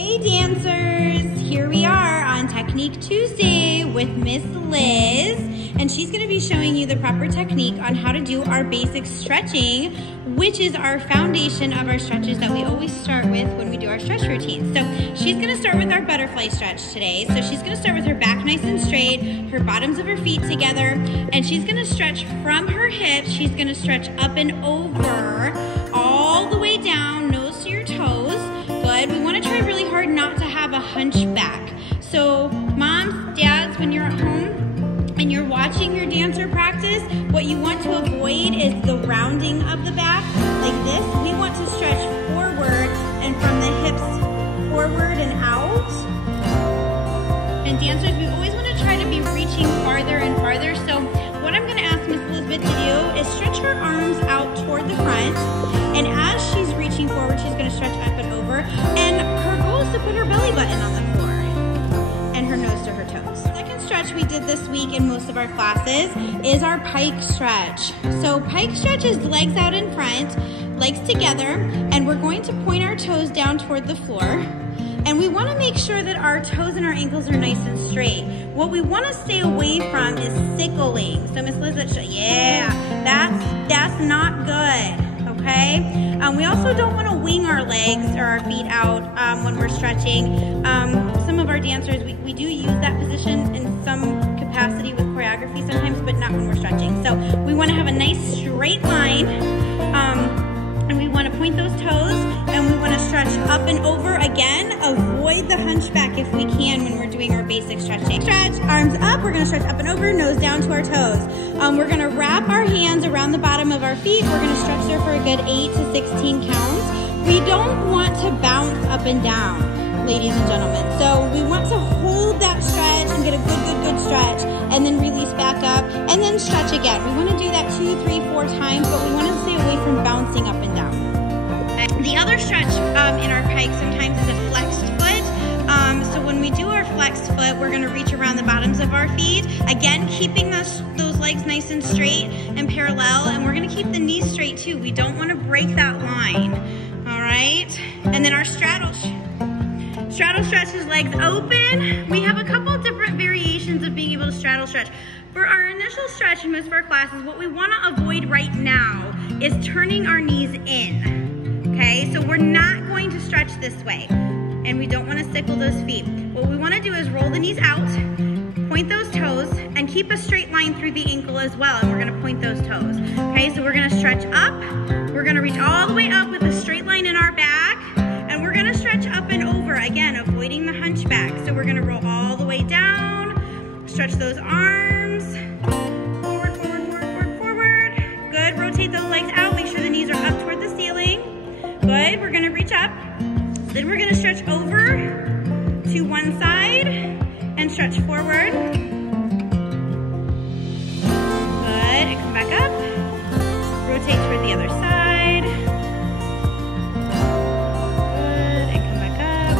Hey dancers, here we are on Technique Tuesday with Miss Liz, and she's going to be showing you the proper technique on how to do our basic stretching, which is our foundation of our stretches that we always start with when we do our stretch routine. So she's going to start with our butterfly stretch today. So she's going to start with her back nice and straight, her bottoms of her feet together, and she's going to stretch from her hips. She's going to stretch up and over, all the way down, nose to your toes. Good. We want to try really hard not to have a hunchback. So moms, dads, when you're at home and you're watching your dancer practice, what you want to avoid is the rounding of the back like this. We want to stretch forward and from the hips forward and out. And dancers, we always want to try to be reaching farther and farther. So what I'm going to ask Miss Elizabeth to do is stretch her arms out toward the front. And as she's reaching forward, she's going to stretch up and over. And her goal is to put her belly button on the floor and her nose to her toes. The second stretch we did this week in most of our classes is our Pike Stretch. So Pike Stretch is legs out in front, legs together, and we're going to point our toes down toward the floor. And we want to make sure that our toes and our ankles are nice and straight. What we want to stay away from is sickling. So Miss Liz, yeah, that's not good. Okay? We also don't want to wing our legs or our feet out when we're stretching. Some of our dancers, we do use that position in some capacity with choreography sometimes, but not when we're stretching. So we want to have a nice straight line, and we want to point those toes, and we want to stretch up and over again. Avoid the hunchback if we can when we're doing our basic stretching. Stretch, arms up, we're going to stretch up and over, nose down to our toes. We're going to wrap our hands around the bottom of our feet. We're going to stretch there for a good 8 to 16 counts. We don't want to bounce up and down, ladies and gentlemen. So we want to hold that stretch and get a good stretch, and then release back up, and then stretch again. We want to do that 2, 3, 4 times, but we want to stay away from bouncing up and down. The other stretch in our pike sometimes is a flexed foot. So when we do our flexed foot, we're going to reach around the bottoms of our feet. Again, keeping those legs nice and straight and parallel, and we're going to keep the knees straight too. We don't want to break that line. All right? And then our straddle stretch is legs open. We have a couple different variations of being able to straddle stretch. For our initial stretch in most of our classes, what we want to avoid right now is turning our knees in. Okay, so we're not going to stretch this way, and we don't want to sickle those feet. What we want to do is roll the knees out, point those toes, and keep a straight line through the ankle as well, and we're going to point those toes. Okay, so we're going to stretch up, we're going to reach all the way up with a straight line in our back, and we're going to stretch up and over, again, avoiding the hunchback. So we're going to roll all the way down, stretch those arms, forward, good, rotate those legs out, make sure the knees are up toward the ceiling. Good, we're gonna reach up. Then we're gonna stretch over to one side and stretch forward. Good, and come back up. Rotate toward the other side. Good, and come back up.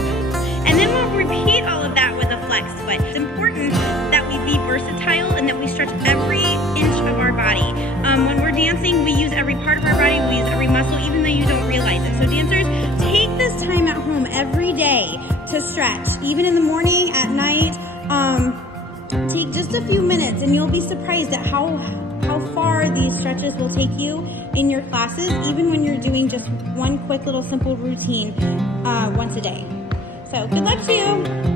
And then we'll repeat all of that with a flexed foot. It's important that we be versatile and that we stretch every inch of our body. When we're dancing, we use every part of our body, we use every muscle, even though you don't realize it. So dancers, take this time at home every day to stretch, even in the morning, at night. Take just a few minutes, and you'll be surprised at how far these stretches will take you in your classes, even when you're doing just one quick little simple routine once a day. So good luck to you.